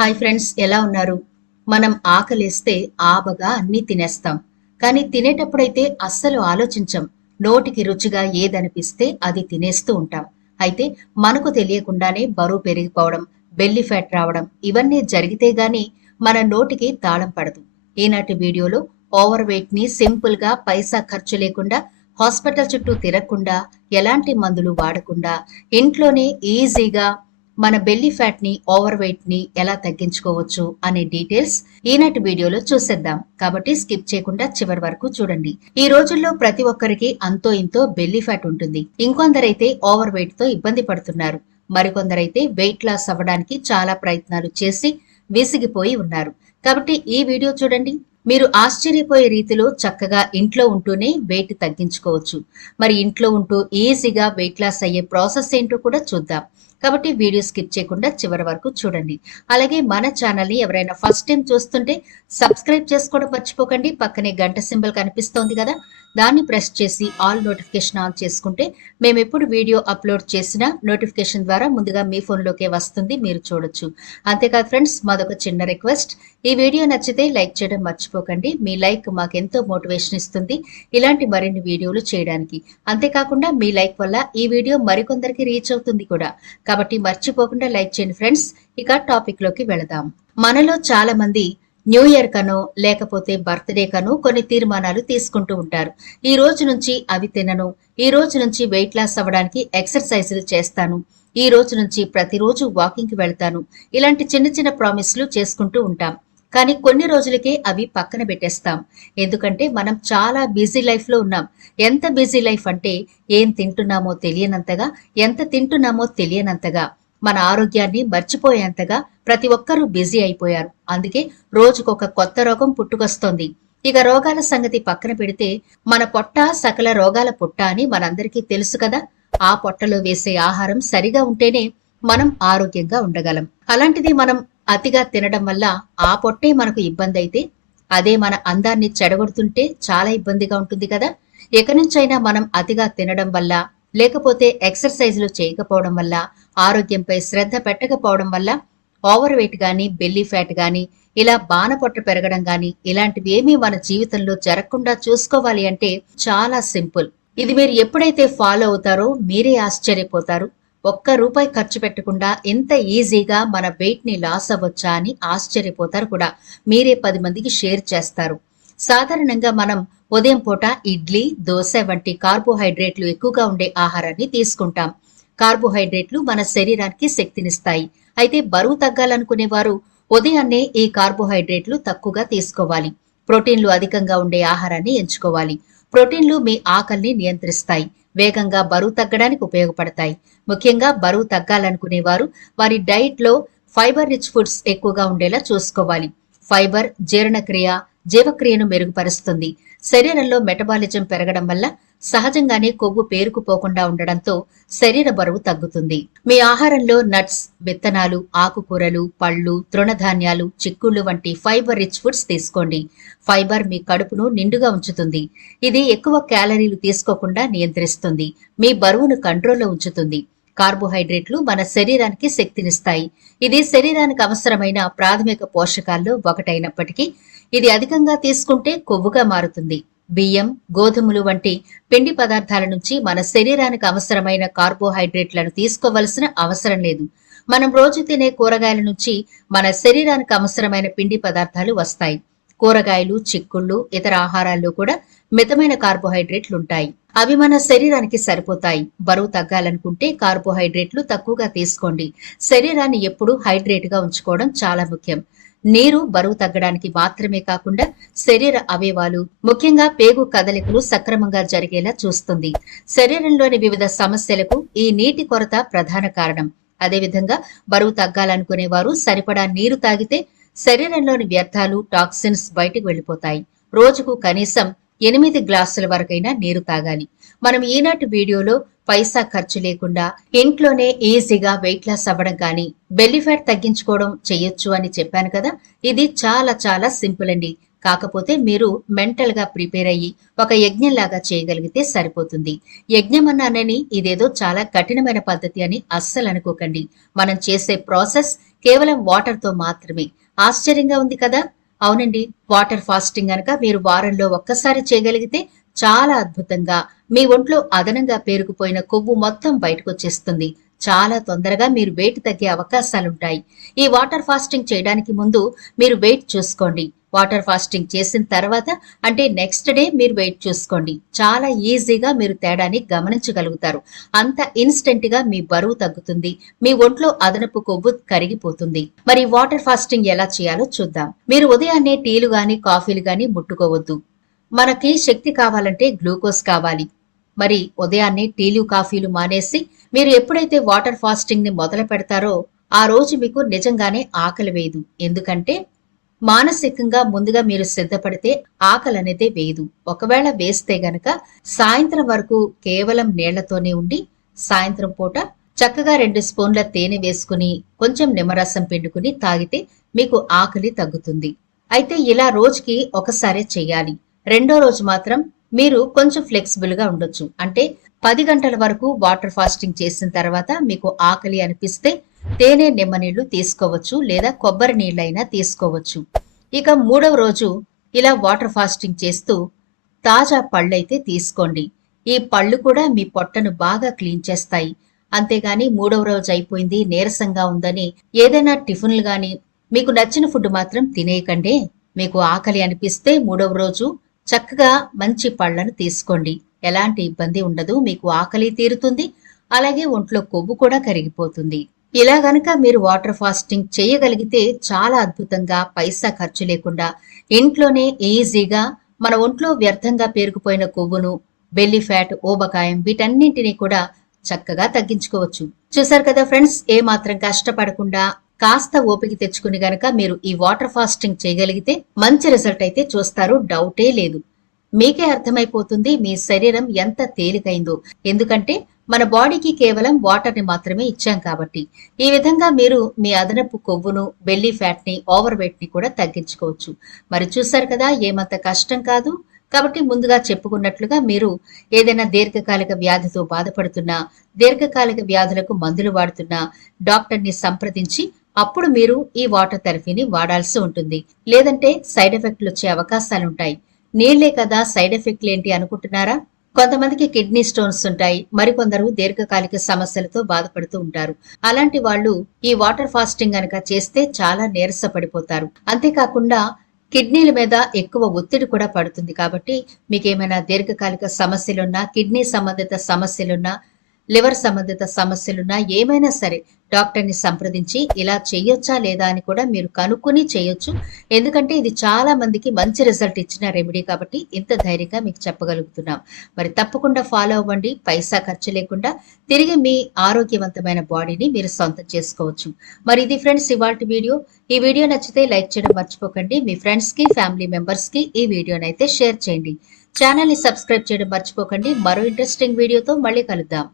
Hi friends, ఎలా ఉన్నారు? మనం ఆకలేస్తే ఆబగా అన్నీ తినేస్తాం. కానీ తినేటప్పుడైతే అస్సలు ఆలోచించం. నోటికి రుచిగా ఏదనిపిస్తే అది తినేస్తూ ఉంటాం. అయితే మనకు తెలియకుండానే బరువు పెరిగిపోవడం, బెల్లీ ఫ్యాట్ రావడం ఇవన్నీ జరిగితే గాని మన నోటికి తాళం పడదు. ఈనాటి వీడియోలో ఓవర్ వెయిట్ ని సింపుల్ గా పైసా ఖర్చు లేకుండా, హాస్పిటల్ చుట్టూ తిరగకుండా, ఎలాంటి మందులు వాడకుండా ఇంట్లోనే ఈజీగా మన బెల్లీ ఫ్యాట్ ని ఓవర్ వెయిట్ ని ఎలా తగ్గించుకోవచ్చు అనే డీటెయిల్స్ ఈనాటి వీడియోలో చూసేద్దాం. కాబట్టి స్కిప్ చేయకుండా చివరి వరకు చూడండి. ఈ రోజుల్లో ప్రతి ఒక్కరికి అంతో ఇంతో బెల్లీ ఫ్యాట్ ఉంటుంది. ఇంకొందరైతే ఓవర్ వెయిట్ తో ఇబ్బంది పడుతున్నారు. మరికొందరైతే వెయిట్ లాస్ అవ్వడానికి చాలా ప్రయత్నాలు చేసి విసిగిపోయి ఉన్నారు. కాబట్టి ఈ వీడియో చూడండి. మీరు ఆశ్చర్యపోయే రీతిలో చక్కగా ఇంట్లో ఉంటూనే వెయిట్ తగ్గించుకోవచ్చు. మరి ఇంట్లో ఉంటూ ఈజీగా వెయిట్ లాస్ అయ్యే ప్రాసెస్ ఏంటో కూడా చూద్దాం. కాబట్టి వీడియో స్కిప్ చేయకుండా చివరి వరకు చూడండి. అలాగే మన ఛానల్ ని ఎవరైనా ఫస్ట్ టైం చూస్తుంటే సబ్స్క్రైబ్ చేసుకోవడం మర్చిపోకండి. పక్కనే గంట సింబల్ కనిపిస్తోంది కదా, దాన్ని ప్రెస్ చేసి ఆల్ నోటిఫికేషన్ ఆన్ చేసుకుంటే మేము ఎప్పుడు వీడియో అప్లోడ్ చేసినా నోటిఫికేషన్ ద్వారా ముందుగా మీ ఫోన్లోకే వస్తుంది, మీరు చూడొచ్చు. అంతేకాదు ఫ్రెండ్స్, మాదొక చిన్న రిక్వెస్ట్. ఈ వీడియో నచ్చితే లైక్ చేయడం మర్చిపోకండి. మీ లైక్ మాకెంతో మోటివేషన్ ఇస్తుంది ఇలాంటి మరిన్ని వీడియోలు చేయడానికి. అంతేకాకుండా మీ లైక్ వల్ల ఈ వీడియో మరికొందరికి రీచ్ అవుతుంది కూడా. కాబట్టి మర్చిపోకుండా లైక్ చేయండి ఫ్రెండ్స్. ఇక టాపిక్ లోకి వెళదాం. మనలో చాలా మంది న్యూ ఇయర్ కనో లేకపోతే బర్త్డే కనో కొన్ని తీర్మానాలు తీసుకుంటూ ఉంటారు. ఈ రోజు నుంచి అవి తినను, ఈ రోజు నుంచి వెయిట్ లాస్ అవ్వడానికి ఎక్సర్సైజులు చేస్తాను, ఈ రోజు నుంచి ప్రతిరోజు వాకింగ్ కి వెళ్తాను, ఇలాంటి చిన్న చిన్న ప్రామిస్లు చేసుకుంటూ ఉంటాం. కానీ కొన్ని రోజులకే అవి పక్కన పెట్టేస్తాం. ఎందుకంటే మనం చాలా బిజీ లైఫ్ లో ఉన్నాం. ఎంత బిజీ లైఫ్ అంటే ఏం తింటున్నామో తెలియనంతగా, ఎంత తింటున్నామో తెలియనంతగా, మన ఆరోగ్యాన్ని మర్చిపోయేంతగా ప్రతి ఒక్కరూ బిజీ అయిపోయారు. అందుకే రోజుకొక కొత్త రోగం పుట్టుకొస్తోంది. ఇక రోగాల సంగతి పక్కన పెడితే మన పొట్ట సకల రోగాల పుట్ట అని మనందరికీ తెలుసు కదా. ఆ పొట్టలో వేసే ఆహారం సరిగా ఉంటేనే మనం ఆరోగ్యంగా ఉండగలం. అలాంటిది మనం అతిగా తినడం వల్ల ఆ పొట్టే మనకు ఇబ్బంది అయితే, అదే మన అందాన్ని చెడగొడుతుంటే చాలా ఇబ్బందిగా ఉంటుంది కదా. ఎక్కడి నుంచైనా మనం అతిగా తినడం వల్ల, లేకపోతే ఎక్సర్సైజులు చేయకపోవడం వల్ల, ఆరోగ్యంపై శ్రద్ధ పెట్టకపోవడం వల్ల ఓవర్ వెయిట్ గాని, బెల్లీ ఫ్యాట్ గాని, ఇలా బాణపొట్ట పెరగడం గాని ఇలాంటివి ఏమీ మన జీవితంలో జరగకుండా చూసుకోవాలి అంటే చాలా సింపుల్. ఇది మీరు ఎప్పుడైతే ఫాలో అవుతారో మీరే ఆశ్చర్యపోతారు. ఒక్క రూపాయి ఖర్చు పెట్టకుండా ఎంత ఈజీగా మన వెయిట్ ని లాస్ అవ్వచ్చా అని ఆశ్చర్యపోతారు కూడా. మీరే 10 మందికి షేర్ చేస్తారు. సాధారణంగా మనం ఉదయం పూట ఇడ్లీ, దోశ వంటి కార్బోహైడ్రేట్లు ఎక్కువగా ఉండే ఆహారాన్ని తీసుకుంటాం. కార్బోహైడ్రేట్లు మన శరీరానికి శక్తినిస్తాయి. అయితే బరువు తగ్గాలనుకునే వారు ఉదయాన్నే ఈ కార్బోహైడ్రేట్లు తక్కువగా తీసుకోవాలి. ప్రోటీన్లు అధికంగా ఉండే ఆహారాన్ని ఎంచుకోవాలి. ప్రోటీన్లు మీ ఆకలిని నియంత్రిస్తాయి, వేగంగా బరువు తగ్గడానికి ఉపయోగపడతాయి. ముఖ్యంగా బరువు తగ్గాలనుకునే వారు వారి డైట్ లో ఫైబర్ రిచ్ ఫుడ్స్ ఎక్కువగా ఉండేలా చూసుకోవాలి. ఫైబర్ జీవక్రియను మెరుగుపరుస్తుంది. శరీరంలో మెటబాలిజం పెరగడం వల్ల సహజంగానే కొవ్వు పేరుకుపోకుండా ఉండడంతో శరీర బరువు తగ్గుతుంది. మీ ఆహారంలో నట్స్, విత్తనాలు, ఆకుకూరలు, పళ్ళు, తృణధాన్యాలు, చిక్కుళ్ళు వంటి ఫైబర్ రిచ్ ఫుడ్స్ తీసుకోండి. ఫైబర్ మీ కడుపును నిండుగా ఉంచుతుంది. ఇది ఎక్కువ క్యాలరీలు తీసుకోకుండా నియంత్రిస్తుంది. మీ బరువును కంట్రోల్లో ఉంచుతుంది. కార్బోహైడ్రేట్లు మన శరీరానికి శక్తినిస్తాయి. ఇది శరీరానికి అవసరమైన ప్రాథమిక పోషకాల్లో ఒకటైనప్పటికీ ఇది అధికంగా తీసుకుంటే కొవ్వుగా మారుతుంది. బియ్యం, గోధుమలు వంటి పిండి పదార్థాల నుంచి మన శరీరానికి అవసరమైన కార్బోహైడ్రేట్లను తీసుకోవలసిన అవసరం లేదు. మనం రోజు తినే కూరగాయల నుంచి మన శరీరానికి అవసరమైన పిండి పదార్థాలు వస్తాయి. కూరగాయలు, చిక్కుళ్ళు, ఇతర ఆహారాల్లో కూడా మితమైన కార్బోహైడ్రేట్లు ఉంటాయి. అవి మన శరీరానికి సరిపోతాయి. బరువు తగ్గాలనుకుంటే కార్బోహైడ్రేట్లు తక్కువగా తీసుకోండి. శరీరాన్ని ఎప్పుడూ హైడ్రేట్ గా ఉంచుకోవడం చాలా ముఖ్యం. నీరు బరువు తగ్గడానికి మాత్రమే కాకుండా శరీర అవయవాలు, ముఖ్యంగా పేగు కదలికలు సక్రమంగా జరిగేలా చూస్తుంది. శరీరంలోని వివిధ సమస్యలకు ఈ నీటి కొరత ప్రధాన కారణం. అదేవిధంగా బరువు తగ్గాలనుకునే వారు సరిపడా నీరు తాగితే శరీరంలోని వ్యర్థాలు, టాక్సిన్స్ బయటకు వెళ్లిపోతాయి. రోజుకు కనీసం 8 గ్లాసుల వరకైనా నీరు తాగాలి. మనం ఈనాటి వీడియోలో పైసా ఖర్చు లేకుండా ఇంట్లోనే ఈజీగా వెయిట్ లాస్ అవ్వడం కానీ, బెల్లీ ఫ్యాట్ తగ్గించుకోవడం చేయొచ్చు అని చెప్పాను కదా. ఇది చాలా చాలా సింపుల్ అండి. కాకపోతే మీరు మెంటల్ గా ప్రిపేర్ అయ్యి ఒక యజ్ఞంలాగా చేయగలిగితే సరిపోతుంది. యజ్ఞం అన్నానని ఇదేదో చాలా కఠినమైన పద్ధతి అని అస్సలు అనుకోకండి. మనం చేసే ప్రాసెస్ కేవలం వాటర్తో మాత్రమే. ఆశ్చర్యంగా ఉంది కదా? అవునండి. వాటర్ ఫాస్టింగ్ గనక మీరు వారంలో ఒక్కసారి చేయగలిగితే చాలా అద్భుతంగా మీ ఒంట్లో అదనంగా పేరుకుపోయిన కొవ్వు మొత్తం బయటకొచ్చేస్తుంది. చాలా తొందరగా మీరు వెయిట్ తగ్గే అవకాశాలుంటాయి. ఈ వాటర్ ఫాస్టింగ్ చేయడానికి ముందు మీరు వెయిట్ చూసుకోండి. వాటర్ ఫాస్టింగ్ చేసిన తర్వాత అంటే నెక్స్ట్ డే మీరు వెయిట్ చూసుకోండి. చాలా ఈజీగా మీరు తేడాని గమనించగలుగుతారు. అంత ఇన్స్టెంట్ గా మీ బరువు తగ్గుతుంది. మీ ఒంట్లో అదనపు కొవ్వు కరిగిపోతుంది. మరి వాటర్ ఫాస్టింగ్ ఎలా చేయాలో చూద్దాం. మీరు ఉదయాన్నే టీలు గాని కాఫీలు గాని ముట్టుకోవద్దు. మనకి శక్తి కావాలంటే గ్లూకోజ్ కావాలి. మరి ఉదయాన్నే టీలు కాఫీలు మానేసి మీరు ఎప్పుడైతే వాటర్ ఫాస్టింగ్ ని మొదలు పెడతారో ఆ రోజు మీకు నిజంగానే ఆకలి వేయదు. ఎందుకంటే మానసికంగా ముందుగా మీరు సిద్ధపడితే ఆకలి అనేది వేయదు. ఒకవేళ వేస్తే గనక సాయంత్రం వరకు కేవలం నీళ్లతోనే ఉండి సాయంత్రం పూట చక్కగా 2 స్పూన్ల తేనె వేసుకుని కొంచెం నిమ్మరసం పిండుకుని తాగితే మీకు ఆకలి తగ్గుతుంది. అయితే ఇలా రోజుకి ఒకసారే చెయ్యాలి. రెండో రోజు మాత్రం మీరు కొంచెం ఫ్లెక్సిబుల్ గా ఉండొచ్చు. అంటే 10 గంటల వరకు వాటర్ ఫాస్టింగ్ చేసిన తర్వాత మీకు ఆకలి అనిపిస్తే తేనె నిమ్మ నీళ్లు తీసుకోవచ్చు, లేదా కొబ్బరి నీళ్ళైనా తీసుకోవచ్చు. ఇక మూడవ రోజు ఇలా వాటర్ ఫాస్టింగ్ చేస్తూ తాజా పళ్ళైతే తీసుకోండి. ఈ పళ్ళు కూడా మీ పొట్టను బాగా క్లీన్ చేస్తాయి. అంతేగాని మూడవ రోజు అయిపోయింది నీరసంగా ఉందని ఏదైనా టిఫిన్లు గాని మీకు నచ్చిన ఫుడ్ మాత్రం తినేయకండి. మీకు ఆకలి అనిపిస్తే మూడవ రోజు చక్కగా మంచి పళ్లను తీసుకోండి. ఎలాంటి ఇబ్బంది ఉండదు. మీకు ఆకలి తీరుతుంది. అలాగే ఒంట్లో కొవ్వు కూడా కరిగిపోతుంది. ఇలా గనక మీరు వాటర్ ఫాస్టింగ్ చేయగలిగితే చాలా అద్భుతంగా పైసా ఖర్చు లేకుండా ఇంట్లోనే ఈజీగా మన ఒంట్లో వ్యర్థంగా పేరుకుపోయిన కొవ్వును, బెల్లీ ఫ్యాట్, ఊబకాయం వీటన్నింటినీ కూడా చక్కగా తగ్గించుకోవచ్చు. చూసారు కదా ఫ్రెండ్స్, ఏ మాత్రం కష్టపడకుండా కాస్త ఓపిక తెచ్చుకుని గనక మీరు ఈ వాటర్ ఫాస్టింగ్ చేయగలిగితే మంచి రిజల్ట్ అయితే చూస్తారు. డౌటే లేదు. మీకే అర్థమైపోతుంది మీ శరీరం ఎంత తేలికైందో. ఎందుకంటే మన బాడీకి కేవలం వాటర్ ని మాత్రమే ఇచ్చాం కాబట్టి. ఈ విధంగా మీరు మీ అదనపు కొవ్వును, బెల్లీ ఫ్యాట్ ని, ఓవర్ వెయిట్ ని కూడా తగ్గించుకోవచ్చు. మరి చూసారు కదా, ఏమంత కష్టం కాదు. కాబట్టి ముందుగా చెప్పుకున్నట్లుగా మీరు ఏదైనా దీర్ఘకాలిక వ్యాధితో బాధపడుతున్నా, దీర్ఘకాలిక వ్యాధులకు మందులు వాడుతున్నా డాక్టర్ని సంప్రదించి అప్పుడు మీరు ఈ వాటర్ థెరపీని వాడాల్సి ఉంటుంది. లేదంటే సైడ్ ఎఫెక్ట్లు వచ్చే అవకాశాలుంటాయి. నీళ్లే కదా సైడ్ ఎఫెక్ట్లు ఏంటి అనుకుంటున్నారా? కొంతమందికి కిడ్నీ స్టోన్స్ ఉంటాయి. మరికొందరు దీర్ఘకాలిక సమస్యలతో బాధపడుతూ ఉంటారు. అలాంటి వాళ్ళు ఈ వాటర్ ఫాస్టింగ్ గనక చేస్తే చాలా నీరస పడిపోతారు. అంతేకాకుండా కిడ్నీల మీద ఎక్కువ ఒత్తిడి కూడా పడుతుంది. కాబట్టి మీకేమైనా దీర్ఘకాలిక సమస్యలున్నా, కిడ్నీ సంబంధిత సమస్యలున్నా, లివర్ సంబంధిత సమస్యలున్నా ఏమైనా సరే డాక్టర్ని సంప్రదించి ఇలా చేయొచ్చా లేదా అని కూడా మీరు కనుక్కుని చేయొచ్చు. ఎందుకంటే ఇది చాలా మందికి మంచి రిజల్ట్ ఇచ్చిన రెమెడీ కాబట్టి ఇంత ధైర్యంగా మీకు చెప్పగలుగుతున్నాం. మరి తప్పకుండా ఫాలో అవ్వండి. పైసా ఖర్చు లేకుండా తిరిగి మీ ఆరోగ్యవంతమైన బాడీని మీరు సొంతం చేసుకోవచ్చు. మరి ఇది ఫ్రెండ్స్ ఇవాల్టి వీడియో. ఈ వీడియో నచ్చితే లైక్ చేయడం మర్చిపోకండి. మీ ఫ్రెండ్స్ కి, ఫ్యామిలీ మెంబర్స్ కి ఈ వీడియోని అయితే షేర్ చేయండి. ఛానల్ ని సబ్స్క్రైబ్ చేయడం మర్చిపోకండి. మరో ఇంట్రెస్టింగ్ వీడియోతో మళ్ళీ కలుద్దాం.